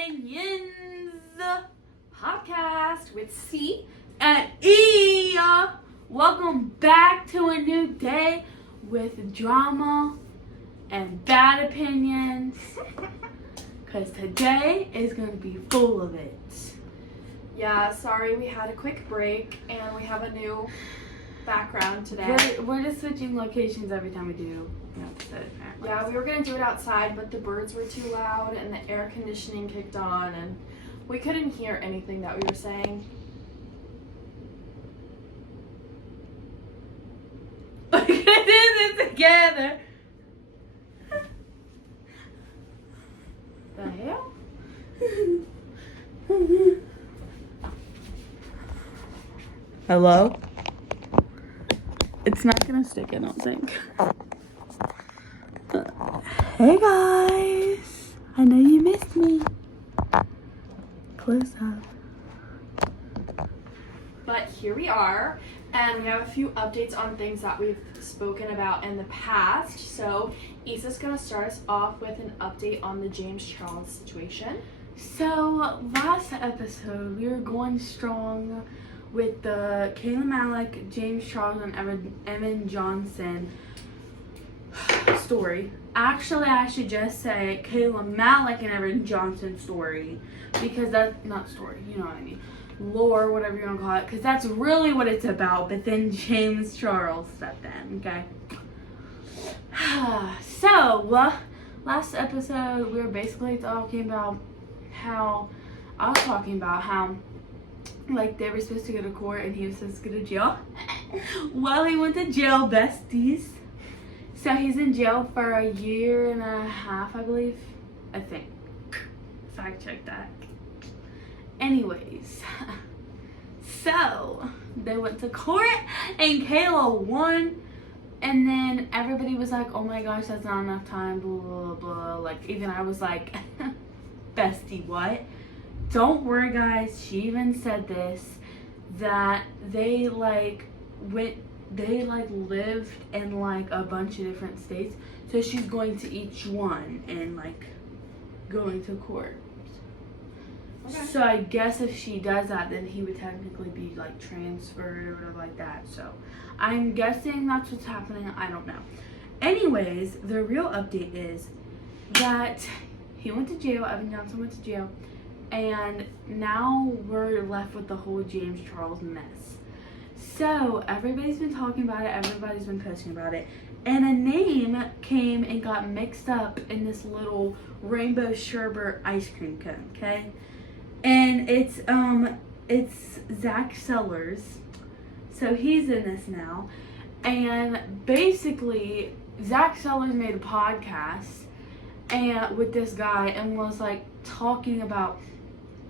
Opinions podcast with C and E. Welcome back to a new day with drama and bad opinions. Because today is going to be full of it. Yeah, sorry we had a quick break and we have a new background today. We're just switching locations every time we do an episode, apparently. Yeah, we were going to do it outside, but the birds were too loud and the air conditioning kicked on and we couldn't hear anything that we were saying. We're going to do this together. The hell? Hello? It's not gonna stick, I don't think. Hey guys! I know you missed me. Close up. But here we are, and we have a few updates on things that we've spoken about in the past. So, Issa's going to start us off with an update on the James Charles situation. So, last episode, we were going strong with the Kayla Malik, James Charles, and Evan Johnson story. Actually, I should just say Kayla Malik and Evan Johnson story, because that's not story, you know what I mean. Lore, whatever you want to call it, because that's really what it's about. But then James Charles stepped in, okay? So, last episode, we were basically talking about how, like, they were supposed to go to court and he was supposed to go to jail. Well, he went to jail, besties. So he's in jail for a year and a half, I believe. I think. Fact check that. Anyways. So, they went to court and Kayla won. And then everybody was like, oh my gosh, that's not enough time, blah, blah, blah. Like, even I was like, bestie, what? Don't worry, guys. She even said this, that they lived in like a bunch of different states. So she's going to each one and like going to court. Okay. So I guess if she does that, then he would technically be like transferred or whatever like that. So I'm guessing that's what's happening. I don't know. Anyways, the real update is that he went to jail. Evan Johnson went to jail. And now we're left with the whole James Charles mess. So everybody's been talking about it. Everybody's been posting about it. And a name came and got mixed up in this little rainbow sherbet ice cream cone, okay? And it's Zach Sellers. So he's in this now. And basically, Zach Sellers made a podcast and with this guy and was like talking about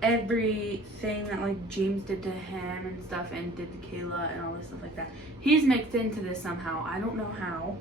everything that like James did to him and stuff and did to Kayla and all this stuff like that. He's mixed into this somehow. I don't know how.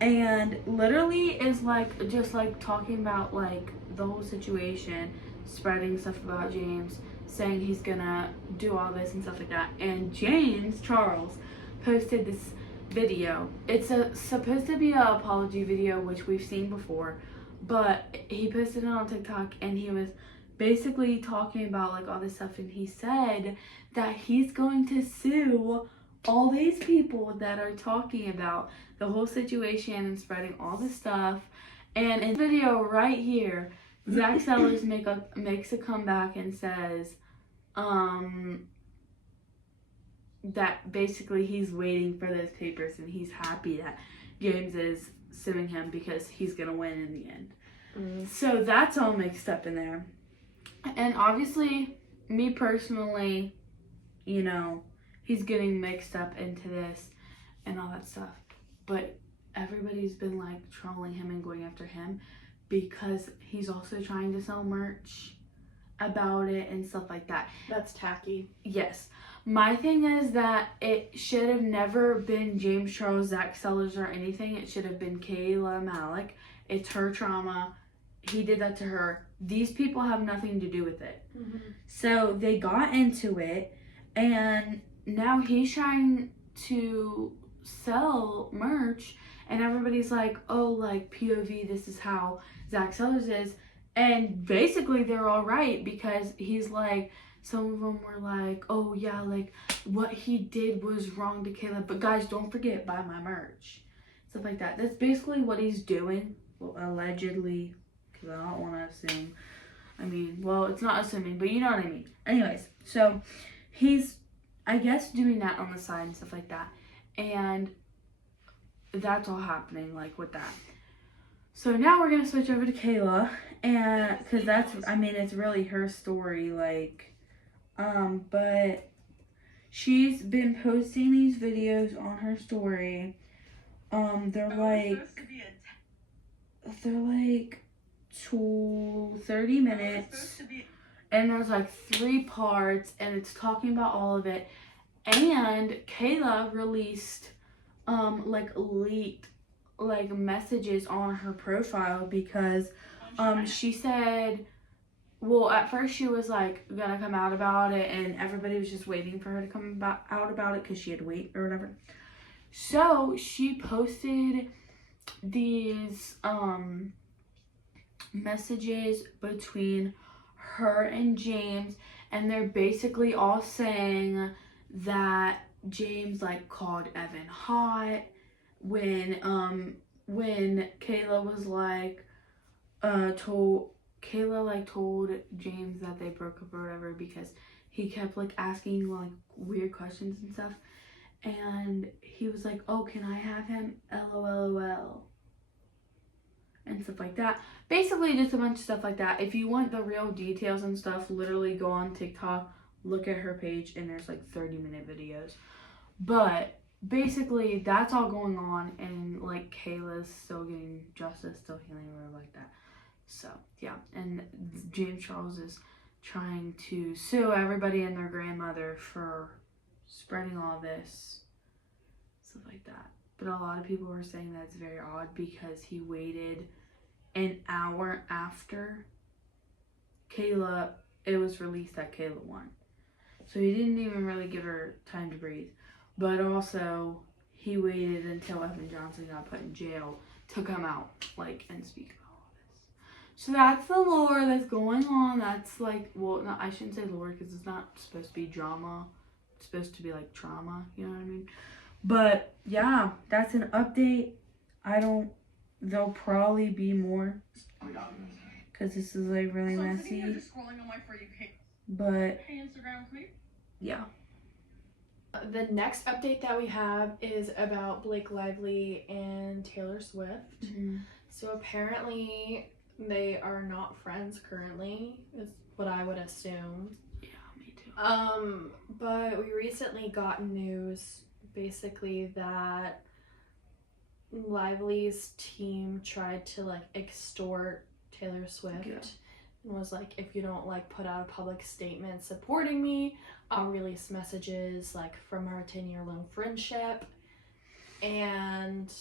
And literally is like just like talking about like the whole situation, spreading stuff about James, saying he's gonna do all this and stuff like that. And James Charles posted this video. It's supposed to be an apology video, which we've seen before, but he posted it on TikTok and he was basically talking about like all this stuff, and he said that he's going to sue all these people that are talking about the whole situation and spreading all this stuff. And in the video right here, Zach Sellers makes a comeback and says that basically he's waiting for those papers and he's happy that James is suing him because he's gonna win in the end. So that's all mixed up in there. And obviously, me personally, you know, he's getting mixed up into this and all that stuff. But everybody's been like trolling him and going after him because he's also trying to sell merch about it and stuff like that. That's tacky. Yes. My thing is that it should have never been James Charles, Zach Sellers, or anything. It should have been Kayla Malik. It's her trauma. He did that to her. These people have nothing to do with it. Mm-hmm. So they got into it, and now he's trying to sell merch, and everybody's like, oh, like POV, this is how Zach Sellers is. And basically they're all right because he's like, some of them were like, oh yeah, like what he did was wrong to Caleb, but guys, don't forget, buy my merch, stuff like that. That's basically what he's doing, well, allegedly, because I don't want to assume. I mean, well, it's not assuming, but you know what I mean. Anyways, so he's, I guess, doing that on the side and stuff like that, and that's all happening like with that. So now we're gonna switch over to Kayla, and because that's, I mean, it's really her story, like, but she's been posting these videos on her story. They're like 30 minutes, and there's like 3 parts, and it's talking about all of it. And Kayla released, like leaked, like messages on her profile because, she said, well, at first she was like gonna come out about it, and everybody was just waiting for her to come out about it because she had to wait or whatever. So she posted these messages between her and James, and they're basically all saying that James like called Evan hot when Kayla was like told James that they broke up or whatever because he kept like asking like weird questions and stuff, and he was like, oh, can I have him, LOLOL, and stuff like that. Basically just a bunch of stuff like that. If you want the real details and stuff, literally go on TikTok, look at her page, and there's like 30-minute videos. But basically that's all going on, and like Kayla's still getting justice, still healing, or whatever like that. So yeah, and James Charles is trying to sue everybody and their grandmother for spreading all this, stuff like that. But a lot of people were saying that it's very odd because he waited an hour after Kayla, it was released that Kayla won. So he didn't even really give her time to breathe. But also, he waited until Evan Johnson got put in jail to come out, like, and speak about all this. So that's the lore that's going on. That's like, well, no, I shouldn't say lore because it's not supposed to be drama. It's supposed to be like trauma, you know what I mean? But yeah, that's an update. There'll probably be more because this is like really messy. But yeah. The next update that we have is about Blake Lively and Taylor Swift. Mm-hmm. So apparently they are not friends currently, is what I would assume. Yeah, me too. But we recently got news basically that Lively's team tried to like extort Taylor Swift. Yeah. And was like, if you don't like put out a public statement supporting me, I'll release messages like from our 10-year-long friendship. And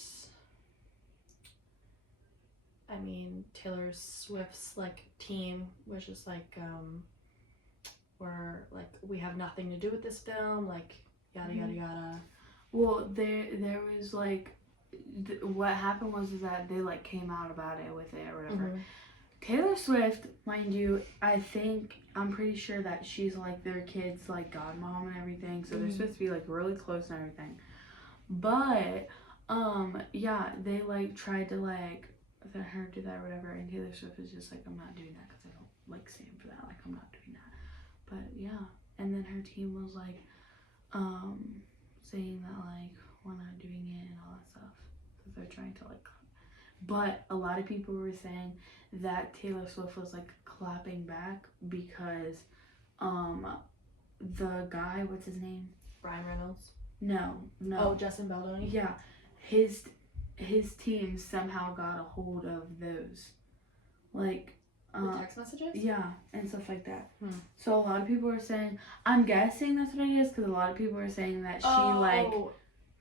I mean, Taylor Swift's like team was just like, we're like, we have nothing to do with this film, like yada yada yada. Well, there was like, what happened was that they like came out about it with it or whatever. Mm-hmm. Taylor Swift, mind you, I'm pretty sure that she's like their kid's like godmom and everything, so they're supposed to be like really close and everything. But yeah, they like tried to like let her do that or whatever, and Taylor Swift is just like, I'm not doing that because I don't like stand for that, like I'm not doing that. But yeah, and then her team was like saying that like we're not doing it and all that stuff because they're trying to like. But a lot of people were saying that Taylor Swift was like clapping back because the guy, what's his name? Ryan Reynolds? No. Oh, Justin Baldoni? Yeah. His team somehow got a hold of those. Like the text messages? Yeah, and stuff like that. So a lot of people were saying, I'm guessing that's what it is, because a lot of people were saying that she like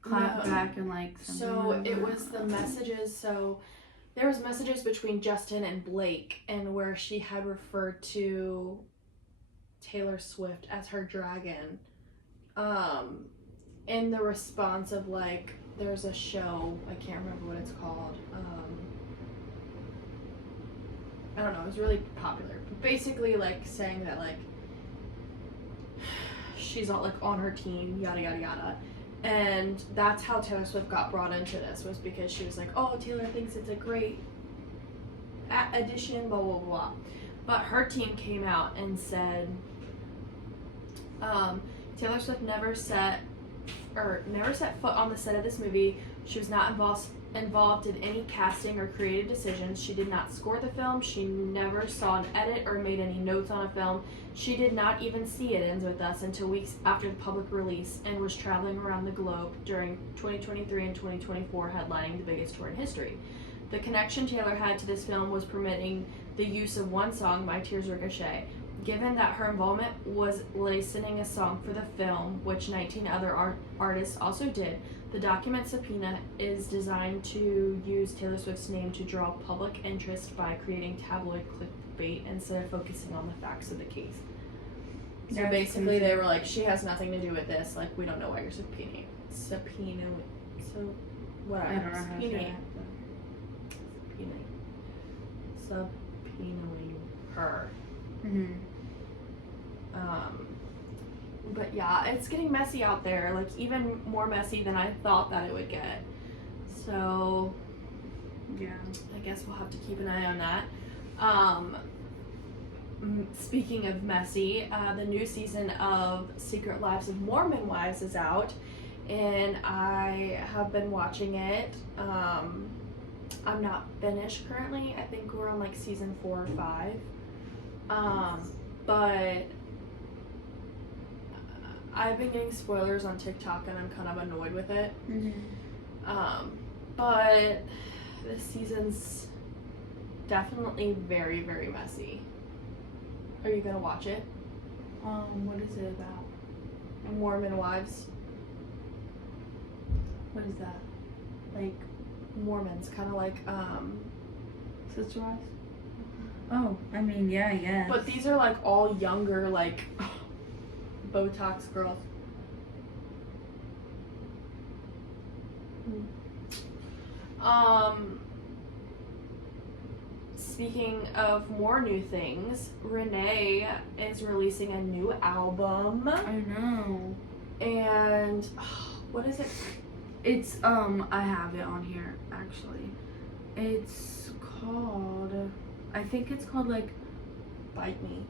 clapped back and like something. So it was the messages. So there was messages between Justin and Blake, and where she had referred to Taylor Swift as her dragon. In the response of like, there's a show, I can't remember what it's called. I don't know, it was really popular. But basically, like, saying that, like, she's not, like, on her team, yada, yada, yada. And that's how Taylor Swift got brought into this, was because she was like, oh, Taylor thinks it's a great addition, blah, blah, blah. But her team came out and said, Taylor Swift never set foot on the set of this movie. She was not involved in any casting or creative decisions. She did not score the film. She never saw an edit or made any notes on a film. She did not even see It Ends With Us until weeks after the public release, and was traveling around the globe during 2023 and 2024, headlining the biggest tour in history. The connection Taylor had to this film was permitting the use of one song, My Tears Ricochet. Given that her involvement was licensing a song for the film, which 19 other artists also did, the document subpoena is designed to use Taylor Swift's name to draw public interest by creating tabloid clickbait instead of focusing on the facts of the case. So That's basically, crazy. they were like, she has nothing to do with this. Like, we don't know why you're subpoenaing. So what? I don't know how to say Subpoenaing. that. Subpoenaing her. Mm-hmm. But yeah, it's getting messy out there, like even more messy than I thought that it would get. So Yeah. I guess we'll have to keep an eye on that. Speaking of messy, the new season of Secret Lives of Mormon Wives is out, and I have been watching it. I'm not finished currently. I think we're on like season 4 or 5. But I've been getting spoilers on TikTok and I'm kind of annoyed with it. Mm-hmm. But this season's definitely very, very messy. Are you gonna watch it? What is it about? Mormon Wives. What is that? Like Mormons, kind of like, Sister Wives? Oh, I mean, yeah, I guess. but these are like all younger, like, Botox girls. Speaking of more new things, Renee is releasing a new album, I know. and what is it? It's I have it on here actually. It's called, I think it's called like Bite Me.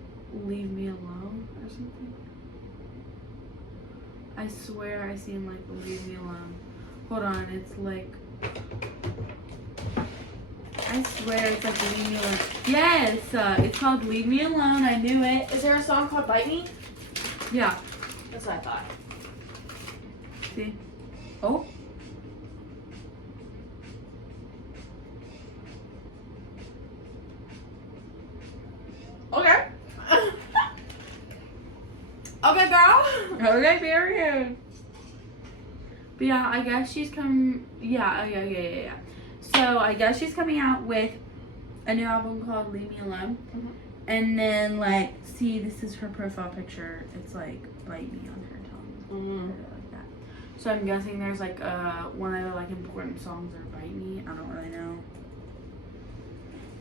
Leave Me Alone or something. I swear I seen like Leave Me Alone. Hold on, it's like, I swear it's like Leave Me Alone. Yes, it's called Leave Me Alone. I knew it. Is there a song called Bite Me? Yeah. That's what I thought. See? Oh. Okay. Okay, girl. Okay, period. But yeah, I guess she's come. Yeah. So I guess she's coming out with a new album called Leave Me Alone. Mhm. And then, like, see, this is her profile picture. It's like Bite Me on her tongue. Mm. Like that. So I'm guessing there's like one of the like important songs are Bite Me. I don't really know.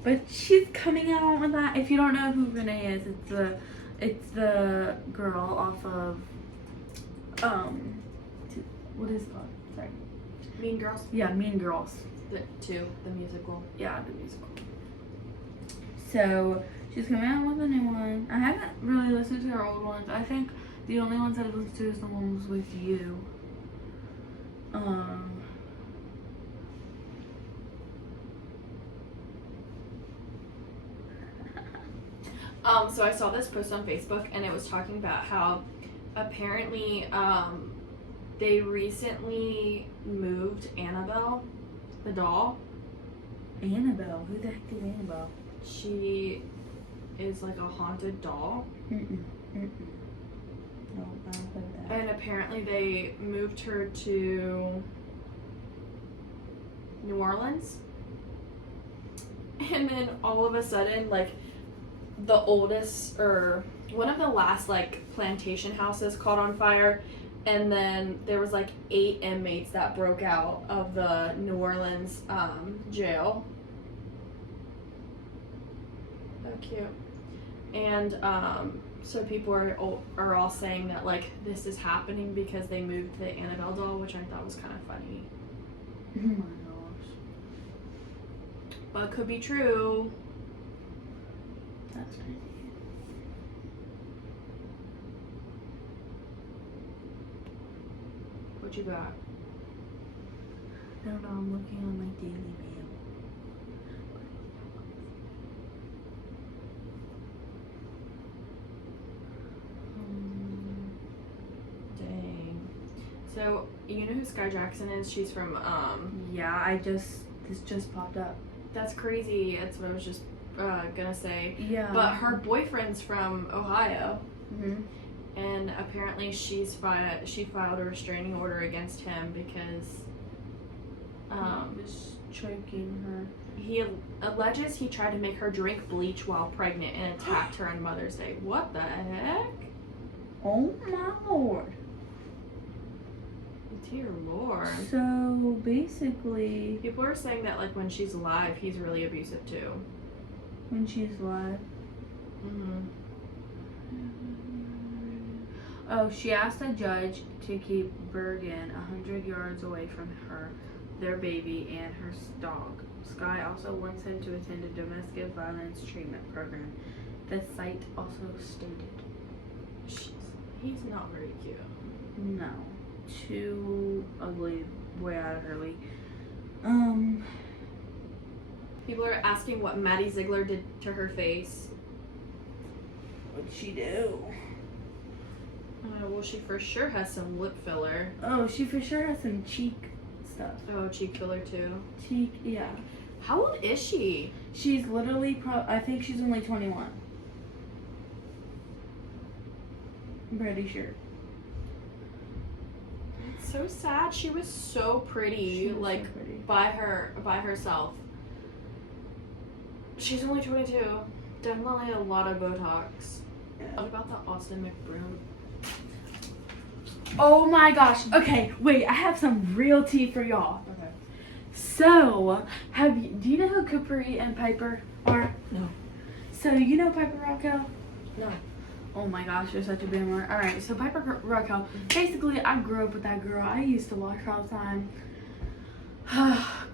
But she's coming out with that. If you don't know who Renee is, it's the girl off of what is it called? Sorry. Mean Girls. Yeah, Mean Girls. The musical. Yeah, the musical. So she's coming out with a new one. I haven't really listened to her old ones. I think the only ones I've listened to is the ones with you. So I saw this post on Facebook, and it was talking about how apparently they recently moved Annabelle, the doll. Annabelle. Who the heck is Annabelle? She is like a haunted doll. No, I don't think that. And apparently they moved her to New Orleans. And then all of a sudden, like, the oldest, or one of the last, like, plantation houses caught on fire. And then there was, like, 8 inmates that broke out of the New Orleans jail. cute. And so people are all saying that like this is happening because they moved the Annabelle doll, which I thought was kind of funny. Oh my gosh. But it could be true. That's crazy. What you got? I don't know, I'm looking on my Daily Mail. Dang. So you know who Sky Jackson is? She's from Yeah, this just popped up. That's crazy. That's what I was just gonna say. Yeah. But her boyfriend's from Ohio. Mhm. And apparently she filed a restraining order against him because He was choking her. he alleges he tried to make her drink bleach while pregnant and attacked her on Mother's Day. What the heck? Oh my lord. Dear Lord. So basically, People are saying that like when she's alive, he's really abusive too. when she's live. Mhm. Oh, she asked a judge to keep Bergen 100 yards away from their baby, and her dog. Sky also wants him to attend a domestic violence treatment program. The site also stated. He's not very cute. No. Too ugly, way out of her league. People are asking what Maddie Ziegler did to her face. What'd she do? Well, she for sure has some lip filler. Oh, she for sure has some cheek stuff. Oh, cheek filler too. Cheek, yeah. How old is she? She's literally, I think she's only 21. I'm pretty sure. It's so sad. She was so pretty, She was so like pretty. by herself. She's only 22. Definitely a lot of Botox. Yeah. What about the Austin McBroom? Oh my gosh. Okay, wait. I have some real tea for y'all. Okay. So, do you know who Capri and Piper are? No. So, you know Piper Rocco? No. Oh my gosh, you're such a boomer. Alright, so Piper Rocco. Basically, I grew up with that girl. I used to watch her all the time.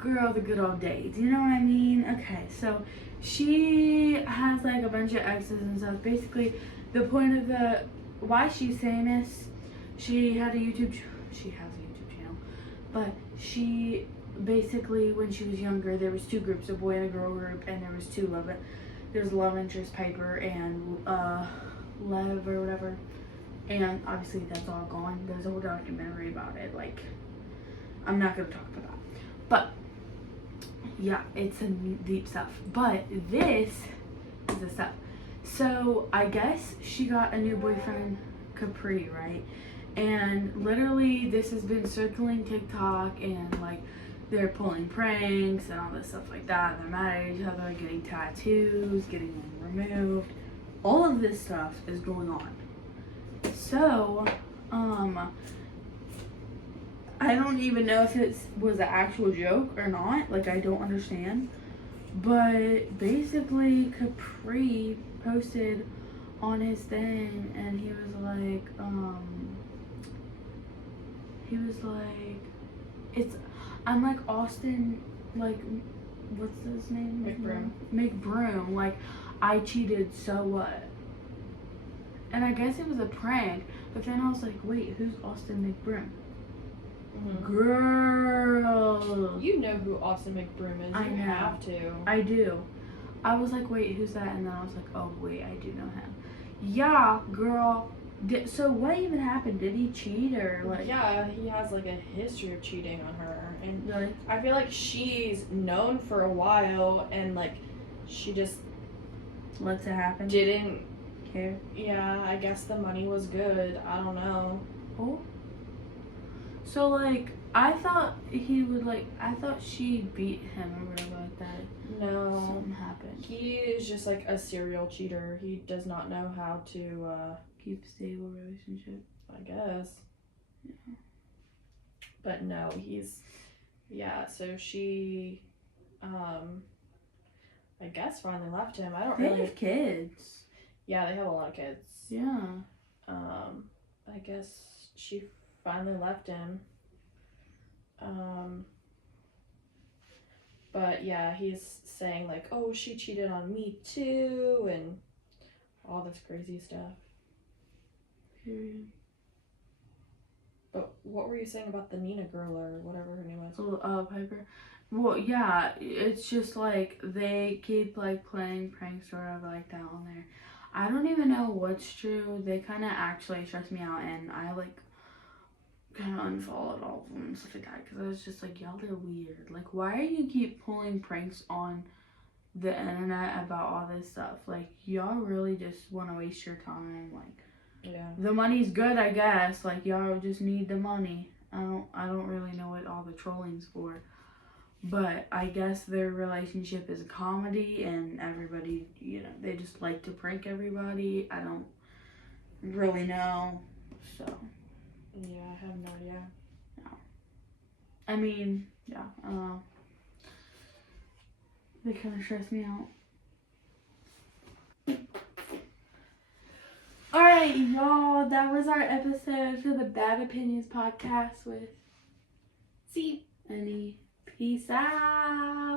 Girl, the good old days. You know what I mean? Okay, so she has like a bunch of exes and stuff. Basically, the point of why she's famous, she has a YouTube channel, but she basically, when she was younger, there was two groups, a boy and a girl group, and there was there's love interest Piper and Lev or whatever, and obviously that's all gone. There's a whole documentary about it. Like, I'm not gonna talk about that, but yeah, it's some deep stuff. But this is the stuff. So I guess she got a new boyfriend, Capri, right? And literally, this has been circling TikTok, and like they're pulling pranks and all this stuff like that. They're mad at each other, getting tattoos, getting them removed. All of this stuff is going on. So, I don't even know if it was an actual joke or not. Like, I don't understand. But basically, Capri posted on his thing, and he was like, I'm like Austin, like, what's his name? McBroom. McBroom. Like, I cheated, so what? And I guess it was a prank, but then I was like, wait, who's Austin McBroom? Mm-hmm. Girl. You know who Austin McBroom is. I You know. have to. I do. I was like, wait, who's that? And then I was like, oh, wait, I do know him. Yeah, girl. So what even happened? Did he cheat or like? Yeah, he has like a history of cheating on her, and Really? I feel like she's known for a while, and like she just Lets it happen? didn't. Care? Yeah, I guess the money was good. I don't know. Oh. So like, I thought she beat him or whatever like that. No, Something happened. he is just like a serial cheater. He does not know how to. Keep a stable relationship. I guess. Yeah. But no, he's. Yeah, so she I guess, finally left him. I don't They really. have kids. Yeah, they have a lot of kids. Yeah. I guess she finally left him. But yeah, he's saying like, oh, she cheated on me too, and all this crazy stuff. Period. But what were you saying about the Nina girl or whatever her name was? Piper. Well, yeah, it's just like they keep like playing pranks or whatever like that on there. I don't even know what's true. They kind of actually stress me out, and I like kind of unfollowed all of them and stuff like that because I was just like, y'all are weird. Like, why are you keep pulling pranks on the internet about all this stuff? Like, y'all really just want to waste your time. Like, Yeah. the money's good, I guess. Like, y'all just need the money. I don't really know what all the trolling's for. But I guess their relationship is a comedy, and everybody, you know, they just like to prank everybody. I don't really know. So, Yeah, I have no idea. I mean, yeah, I don't know. They kind of stress me out. Alright, y'all, that was our episode for the Bad Opinions podcast with See. Annie. Peace out.